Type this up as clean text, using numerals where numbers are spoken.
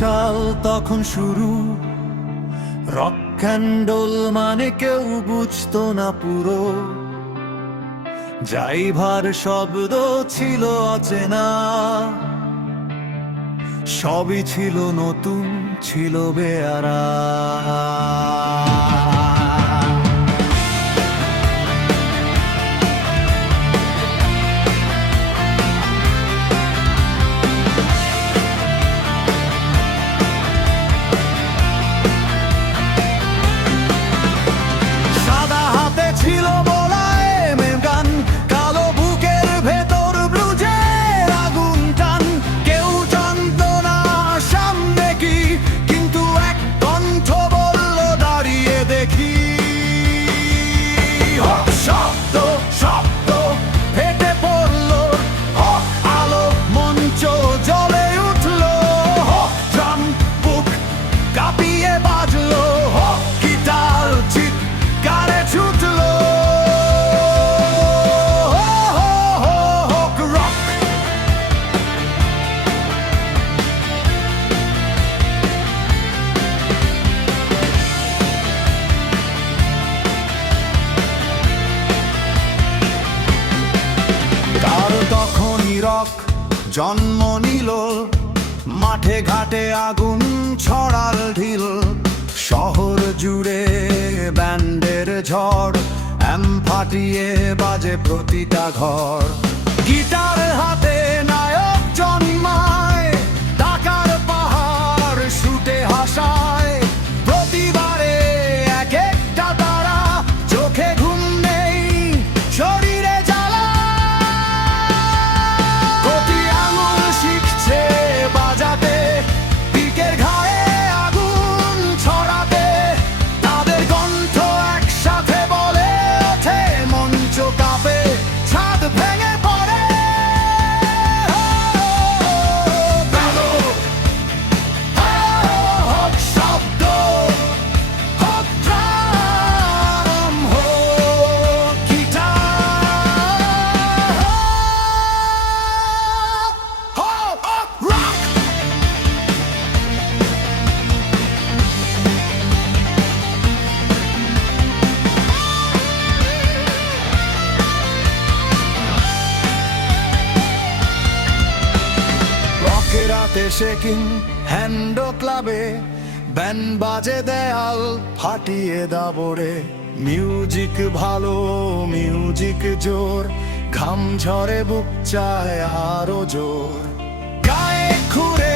সাল তখন শুরু, রক ক্যান্ডল মানে কেউ বুঝতো না পুরো। ড্রাইভার শব্দ ছিল অচেনা, সবই ছিল নতুন, ছিল বেয়ারা। সাদা হাতে ছিল মোলায়েম গান, কালো বুকের ভেতর ব্লুজের আগুন টান। কেউ জানতো না সামনে কি, কিন্তু এক কণ্ঠ বলল দাঁড়িয়ে দেখি। হক শব্দ শব্দ ফেটে পড়ল, হক আলো মঞ্চ জ্বলে উঠল। হক ড্রাম বুক কাঁপিয়ে বাজলো, হক গিটার চিৎকারে ছুটলো। হক রক। তার তখনই রক জন্ম নিল, মাঠে ঘাটে আগুন ছড়াল ঢিল। শহর জুড়ে ব্যান্ডের ঝড়, অ্যাম্প ফাটিয়ে বাজে প্রতিটা ঘর। গিটার হাতে নায়ক জন্মায়, টাকার পাহাড় শুটে হাসায়। প্রতিবারে এক একটা তারা, চোখে ঘুম নেই, শরীরে জ্বালা। প্রতি আঙুল শিখছে বাজাতে, পিকের ঘায়ে আগুন ছড়াতে। তাদের কণ্ঠ একসাথে বলে ওঠে, মঞ্চ কাঁপে, ছাদ ভেঙে পড়ে। কালো হক শব্দ, হক ড্রাম, হক গিটার, হক রক। রকের রাতে শেকিং হ্যান্ডো ক্লাবে, ব্যান্ড বাজে দেয়াল ফাটিয়ে দাবড়ে। মিউজিক ভালো, মিউজিক জোর, ঘাম ঝরে বুক চায় আরো জোর। গায়ে খুঁড়ে